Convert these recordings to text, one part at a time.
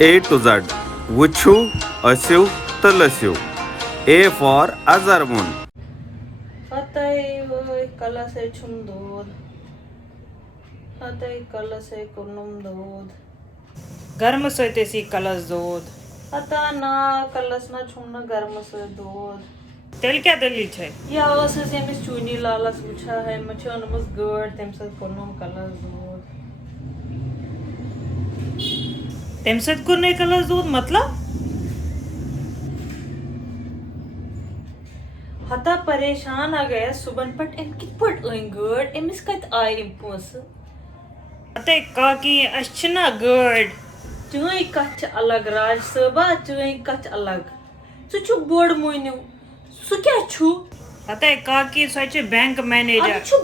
A to Z. Wuchu, Asiu, Talasiu. A for Azarmun. Hatay kalasay chumdod. Hatay kalasay kunumdod. Garm soitesi kalas dod. Hata na kalas na chumna garm se dod. تیل کیا دلیل ہے؟ یا ٲسٕس ییٚمِس چوٗنی لالس وٕچھان مےٚ چھِ أنمٕژ گٲڑۍ تَمہِ سۭتۍ کوٚرنم کلس دود. تمہِ سۭتۍ کوٚر نہٕ کلس دود مطلب؟ ہتا پریشان آ گٔیس صُبحن پٮ۪ٹھ أمۍ کِتھ پٲٹھۍ أنۍ گٲڑۍ أمِس کتہِ آیہِ یِم پونٛسہٕ. اتے کاکی اَسہِ چھِنا گٲڑۍ. چٲنۍ کتھ چھِ الگ راج صٲبا چٲنۍ کتھ چھِ الگ. ژٕ چھُکھ بوٚڑ موٚہنیوٗ سُہ کیٛاہ چھُ؟ اتے کاکی سۄ چھِ بینک مینیجر. اَدٕ چھُ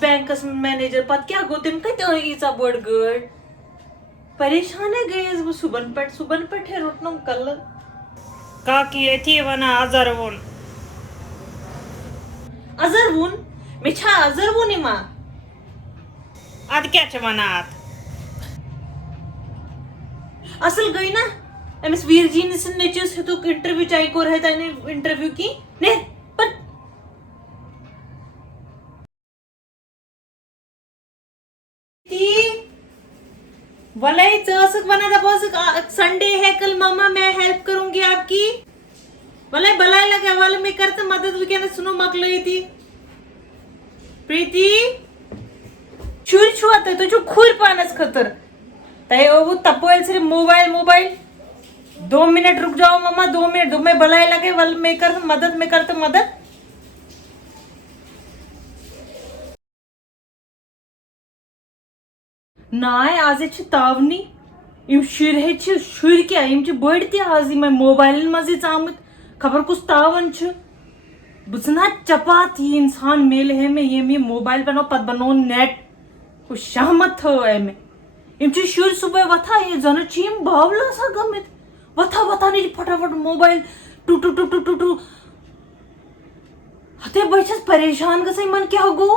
بینکس مینیجر پتہٕ کیٛاہ گوٚو تٔمۍ کتہِ أنۍ ییٖژاہ بٔڑ گٲڑۍ. پریشانے گٔیس بہٕ صُبحن پٮ۪ٹھے روٚٹنم کلہٕ. کاکی أتھی ونان اَزر ووٚن. اَزر ووٚن مےٚ چھا اَزر ووٚن یِوان. ادٕ کیٛاہ چھِ ونان اتھ؟ اصل گٔے نا أمِس ویٖر جی سٕنٛدۍ نیٚچوِس ہیوٚتُکھ اِنٹرویو چاہے کوٚر ہے تانۍ اِنٹرویو کینٛہہ نے پتہٕ وَلے ژٕ ٲسٕکھ وَنان دَپان ٲسٕکھ سنڈے ہے کل ماما میں ہیلپ کروں گی آپ کی. وَلے بلاے لگا وَلہٕ مےٚ کر ژٕ مدد وٕنکیٚنس ژھٕنو مۄکلٲیتھی. پریٖتی شُرۍ چھُوا تُہۍ چھِو کھُرۍ پانس خٲطرٕ. تۄہہِ آوٕ تپٲرۍ صرف موبایل 2 منٹ رک جاؤ مما 2 منٹ دوٚپ مےٚ بلاے لگے وَلہٕ مےٚ کر ژٕ مدد. ناے آز چھِ تاونی یِم شُرۍ کیٛاہ یِم چھِ بٔڑۍ تہِ آز یِمے موبایلن منٛزٕے ژامٕتۍ خبر کُس تاوان چھُ. بہٕ ژھٕنہا چپاتھ یہِ انسان میلہِ ہے مےٚ ییٚمۍ یہِ موبایل بنوو پتہٕ بنووُن نیٹ ہُہ شہمت تھٲو أمۍ. یِم چھِ شُرۍ صُبحٲے وۄتھان یہِ زن چھِ یِم باولہٕ آسان گٔمٕتۍ وۄتھان یہِ پھٹافٹ موبایل ٹُو ہتے بہٕ چھس پریشان گژھان یِمن کیٛاہ گوٚو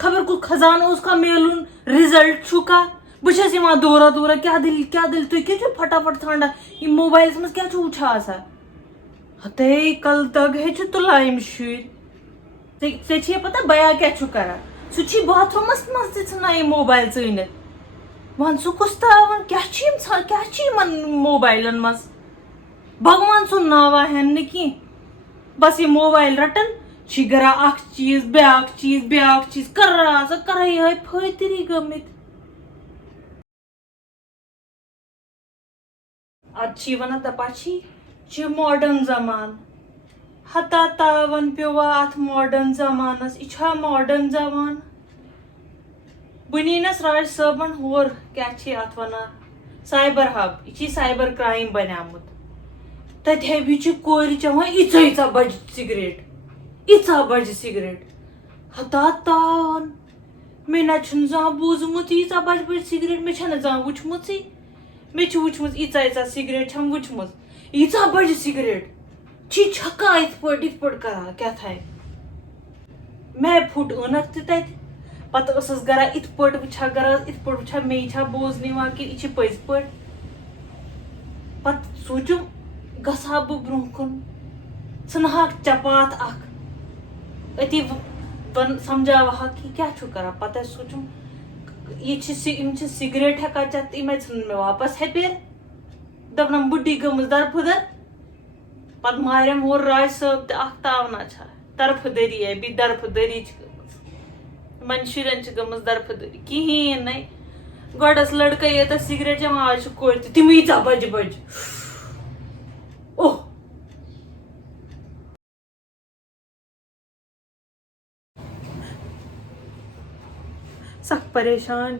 خبر کُس خزانہٕ اوس کانٛہہ میلُن رِزلٹ چھُ کانٛہہ. بہٕ چھس یِوان دورا کیٛاہ دٔلیٖل تُہۍ کیٛاہ چھِو پھٹافٹ ژھانڈان یِم موبایلس منٛز کیٛاہ چھُ وٕچھان آسان. ہتے کل تگ ہے چھِ تُلان یِم شُرۍ. ژےٚ چھے پتہ بیا کیٛاہ چھُ کران سُہ چھُے باتھ روٗمس منٛز تہِ ژھٕنان یِم موبایل ژٲنِتھ. وَن ژٕ کُس تاوان کیٛاہ چھِ یِمن موبایلن منٛز. بھگوان سُنٛد ناوا ہٮ۪ن نہٕ کینٛہہ بس یہِ موبایل رٹان چھِ کران اکھ چیٖز بیٛاکھ چیٖز کران یِہے پھٲتِری گٔمٕتۍ. ادٕ چھِ ونان دپان چھِ ماڈٲرن زمانہٕ. ہتا تاون پیوٚوا اتھ ماڈٲرن زمانس یہِ چھا ماڈٲرن زمانہٕ. بہٕ نیٖنس راج صٲبن ہور کیٛاہ چھِ اتھ ونان سایبر ہب یہِ چھِ سایبر کرٛایم بنیومُت. تتہِ ہے چھِ کورِ چٮ۪وان ییٖژاہ بجہِ سِگریٹ ہتا تاون مےٚ نہ چھُنہٕ زانٛہہ بوٗزمُت ییٖژاہ بجہِ سِگریٹ مےٚ چھنہٕ زانٛہہ وٕچھمٕژٕے. مےٚ چھِ وٕچھمٕژ ییٖژاہ سِگریٹ چھم وٕچھمٕژ ییٖژاہ بجہِ سِگریٹ چھی چھکان یِتھ پٲٹھۍ کران کیٛاہ تھانۍ. مے پھُٹ ٲنکھ تہِ تتہِ پتہٕ ٲسٕس گرا یِتھ پٲٹھۍ وٕچھان مےٚ یہِ چھا بوزنہٕ یِوان کِنہٕ یہِ چھِ پٔزۍ پٲٹھۍ. پتہٕ سوٗنچُم گژھٕ ہا بہٕ برونٛہہ کُن ژھٕنہٕ ہاکھ چپاتھ اکھ أتی سمجھاوہاکھ یہِ کیٛاہ چھُ کران. پتہٕ سوٗنچُم یِم چھِ سِگریٹ ہٮ۪کان چٮ۪تھ یِمے ژھٕنن مےٚ واپس ہیٚپیر دپنم بُڈی گٔمٕژ درفٕدر. پتہٕ ماریم ہور راج صٲب تہِ اکھ تاونا چھا طرفہٕ دٔری بیٚیہِ درفہٕ دٔری چھِ گٔمٕژ یِمن شُرٮ۪ن چھِ گٔمٕژ درفہٕ دٔری کِہیٖنۍ نَے. گۄڈٕ ٲس لڑکے ییٚتٮ۪تھ سِگریٹ چٮ۪وان آز چھِ کورِ تہِ تِم ییٖژاہ بجہِ اوہ سخ پریشان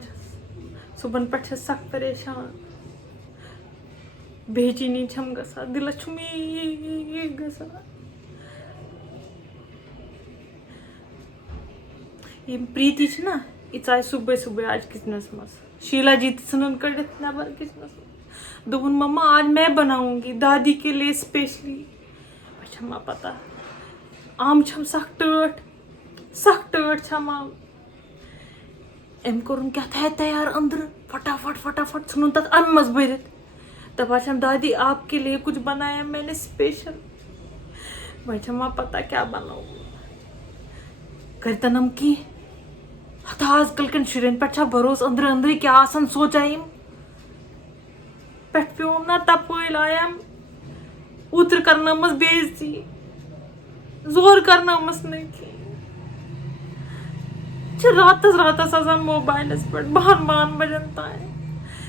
صُبحن پٮ۪ٹھ چھَس سخ پریشان. بے چینی چھم گژھان دِلس چھُم گژھان. یِم پریٖتی چھِ نا یہِ ژاے صُبحٲے آج کچنس منٛز. شیلا جی تہِ ژھٕنن کٔڑِتھ نٮ۪بر کچنس منٛز. دوٚپُن مما آج میں بناؤں گی دادی کے لیے اسپیشلی. مےٚ چھما پتہ آم چھم سخ ٹٲٹھ چھم آم. أمۍ کوٚرُن کیٛاہ تھایہِ تیار أنٛدرٕ فٹافٹ ژھٕنُن تتھ اَمہِ منٛز بٔرِتھ. दपाशम दादी आपके लिए कुछ बनाया मैंने स्पेशल. मैं पता क्या बनाऊँ. करता नमकी. हता आजकल कन शुरन पे भरोस अंदर अंदर क्या आसन सोचाइम. पे प्योम ना तपल आयम. उतर करना मस बेइज्जती. जोर करना मस नहीं. रातस आसान मोबाइलस पे बहन बजन तान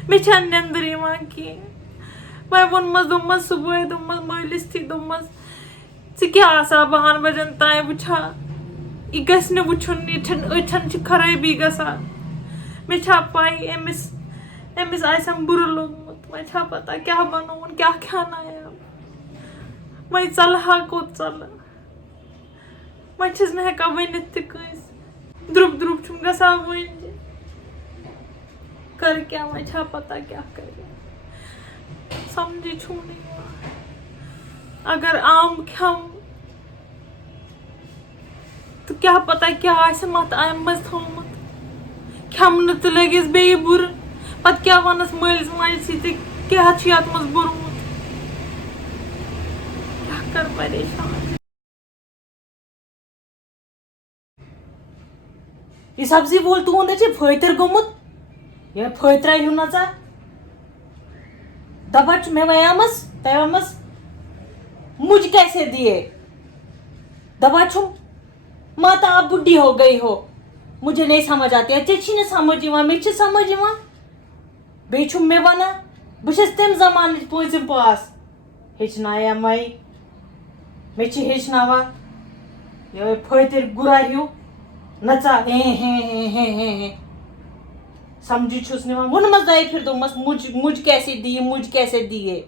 मे नंदर कह वह वोनमस दोमस सुबह दोमस मलिस थी दोमस क्या बहन बजन तान वुछा यह गस वुन अछन खराबी गसा मे पाई एमिस आसम बुर लोगमुत वह पता क्या बनोन क्या खाना वह चलहा कोत चल वह हेका वनित तस द्रुप द्रुप छुम गसा वन कर क्या वह पता क्या कर समझी छू नहीं अगर आम खम तो क्या पता क्या मत आम मज थोमुत खमन तो लगिस बे बुर पत क्या वनस मलिस माजि क्या मज बुरमुत क्या कर परेशान. ये सब्जी बोल तू फतर गोमुत ये फतरा हूं ना दपा मे वयामस तमस मुझ कैसे दिए दपा माता आप बुढ़ी हो गई हो मुझे नहीं समझ आती अच्छे समझ मे समझ बे मे वन बहुत तम जमान पूंजिम पास हेचनाया मई मे हेचनावा ये फतर गुरार हूँ नचा हे समझी छुस वोनमस दई फिर दोमस मुझ कैसे दिए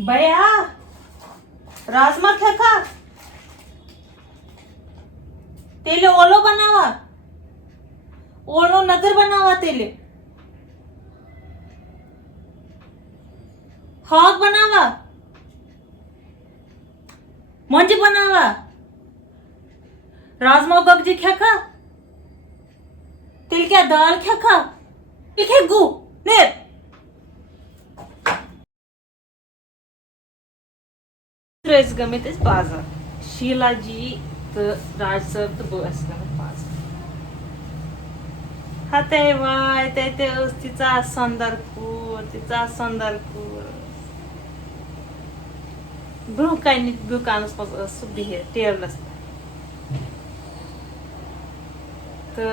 भैया राजमा खेखा तेले ओलो बनावा ओलो नगर बनावा तेले हाक बनावा मंजी बनावा राजमा गगजी खेखा तेल क्या दाल खेखा खेगू नेर गमित बाजार शीला जी तो राज साहब तो बस गमित बाजार हते वाय तिचा संदर कूर ब्रोह कन दुकानस मज बिहित टेबलस तो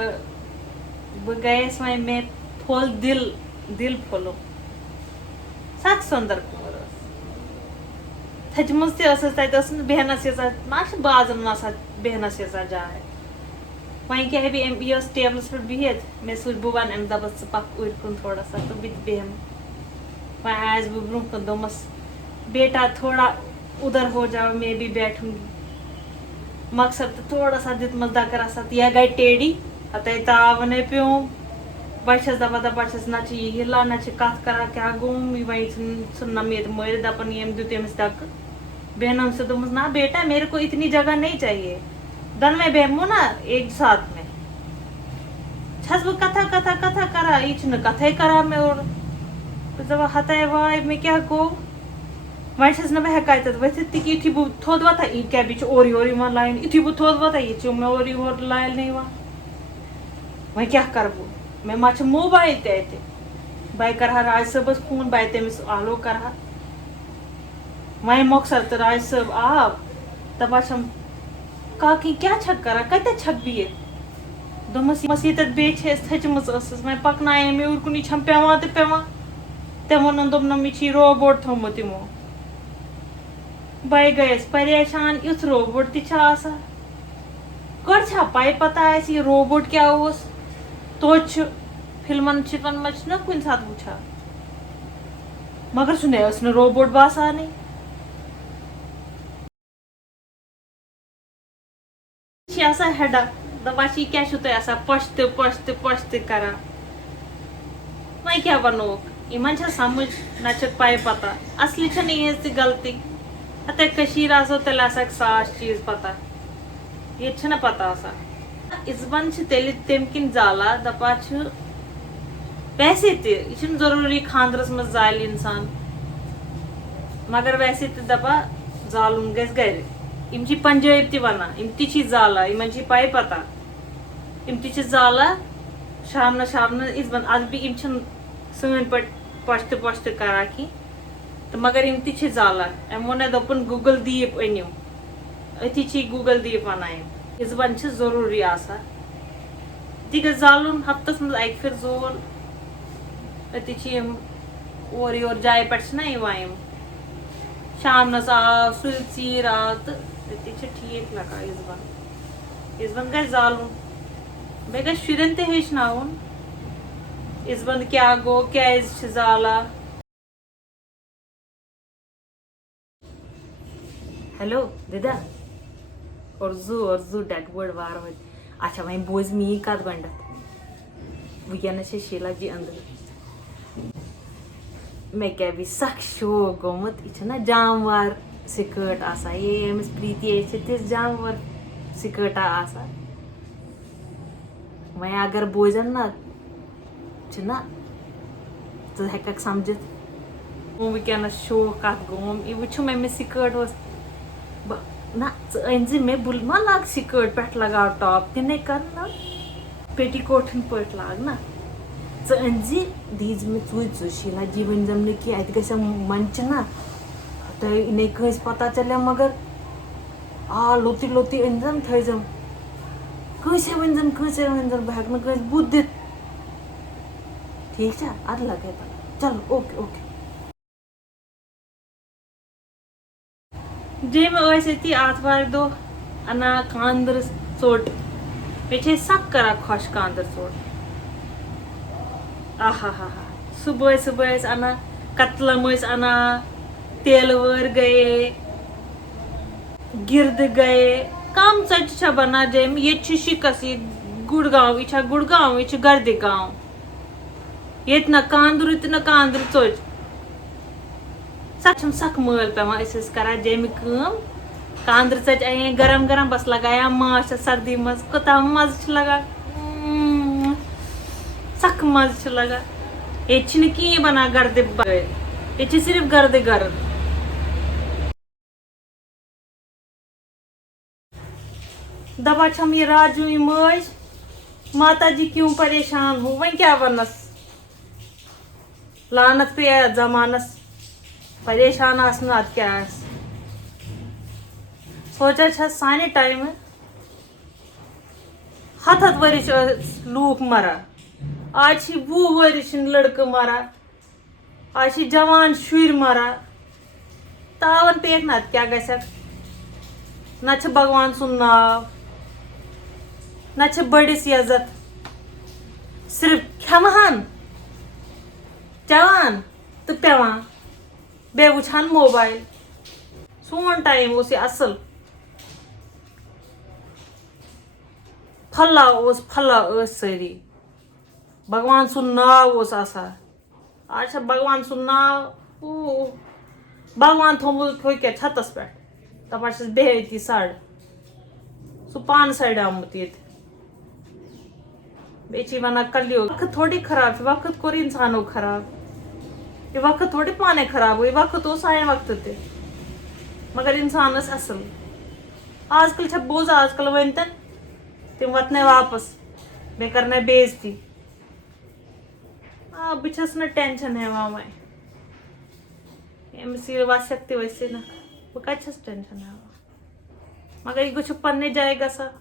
बह गयस वह मे फोल दिल फोलो सख सुंदर कूर थचम बेहनस ना बाजन बेहनस यसा जाए वह क्या यह टेबलस पे बिहित मे सोच बह वन अम दपस पक उर कुन थोड़ा सा तो बह बेहम वह आयस बह ब्रोह कुन दोमस बेटा थोड़ा उधर हो जाओ मैं भी बैठूंगी मकसद तो थोड़ा सा दित मज दकर यह गई टेढ़ी अत तावन प्यो बस दपा ना हिला ना कत करा क्या गुम वही सुन मेद मर दपन यम दुत अमिस दक बहनों से दोमस ना बेटा मेरे को इतनी जगह नहीं चाहिए दन में बेहमू ना एक साथ में छस बह कथा करा यह कथे करा मैं और जब हता वाय मैं क्या को वह ना बह हेकान वथित यु बह थोद वथा यह क्या बह और योर लाइन यु बह थोद वथा यह मे और योर लाइन नहीं वह क्या कर बह मे मा मोबाइल ते बह कर राज सबस फोन बह तमिस आलो कर वह मकसद तो राज सब आव दपा काकी क्या छक करा कत छक बिहित दोमस ये बे थचम मैं पकनाए मे उर कुन यह पेवान तो पेवान तम वोन दोपन मे रोबोट थोमुत यमो बह गयस परेशान युथ रोबोट गड पाई पता यह रोबोट क्या तो फिल्मन शिल्मन मज ना कुन सात वुछा मगर सुन रोबोट बासान हेडा दपा क्या तुम पश्त करा वह क्या बनोक इन समझ ना पाई पता असली ये गलती अत आसो तेल आसक सास चीज पता ये पता इज़बन छ तेल तेम किन जाला दपा छ वैसे ते ये जरूरी खानदरस मज जाल इंसान मगर वैसे ते दपा जालुन गस गर इम छी पंजाब ते वना इम ती छी जाला इमन छी पाई पता इम ती छी जाला शाम न इज़बन आज भी इम छन सन पट पश्त करा की तो मगर इम ती छी जाला एम वने दपन गूगल दीप अनियो अति छी गूगल दीप वनाय इज़बन छ जरूरी आसा दिग जालुन हफ्तस मज एक फिर जोल अति छी और योर जाय पट ना इवायम शाम नस आव सुल चीर आव तो अति छ ठीक लगा इज़बन गए जालुन बे गए शुरन ते हेचनाउन इज़बन क्या गो क्या इज छ जाला हेलो दिदा और डैकवर्ड वार अच्छा वही बोझ मी कत गंड वनस शीला जी अंदर मे क्या भी सख शौक गोमुत यह जानवर सिकर्ट आसा ये अमिस प्रीति तिस जानवर सिकर्टा आसा वह अगर बोजन ना च हेक समझित वनस शौक कत गोम यह वो अमिस सिकर्ट ना ज मे बुल मा लाग सिकर्ट पे लगाव टॉप तिने कर ना पेटीकोटन पट लाग ना ज दीज मे चू शीला जी वन जम कि अत ग मंच ना तो इन कंस पता चले मगर आ लोती लोती अनजम थम कंसे वन बह हेक कंस बुत दित ठीक है अद लगे पता चलो ओके ओके जे मे आतवार दो अना खानदर चोट मे सख करा खुश खानदर चोट आहा हा सुबह अना कतलम अना तेलवर गए गिरद गए कम चच बना जेम ये शिकस गुड़गांव यह गुड़गांव यह गर्द गांव ये न कांदर तो न कांदर चोच सख मल पे करा जेम कांदर चच अ गरम गरम बस लगाया माछ सर्दी मज कोता मज लगा सख मज लगा ये कहीं बना गर्द ये सिर्फ गर्द गर्द दपा छम ये राजू मज माता जी क्यों परेशान हो वन क्या वनस लानत पे जमानस परेशान आसन अत क्या सोचा साने टाइम हथ वरिश लूक मरा आज 20 वरिश लड़के मरा आज जवान शुर मरा तावन पेक ना क्या गसक ना भगवान सुन नाव ना बड़िस इज्जत सिर्फ खेमहान चवान तो पेवान बे वुछान मोबाइल सोन टाइम उस असल फला सारी भगवान सुन नाव आसा आज भगवान सुन नाव भगवान थोमुत थो क्या छतस पे दपा बेहती सड़ सह पान सड़ामुत ये बे वन कलियो वक्त थोड़ी खराब वक्त कोर इंसानो खराब ये वक्त थोड़ी पाने खराब हुई वक्त आए वक्त ते मगर इंसान असल आजकल बोझ आजकल वनतन तम वतन वापस बे करना बेइज्जती बस न टेंशन हेवान वह अमिस वसक वस ना बह कत टेंशन हेवान मगर यह गो पन्ने जाए गसा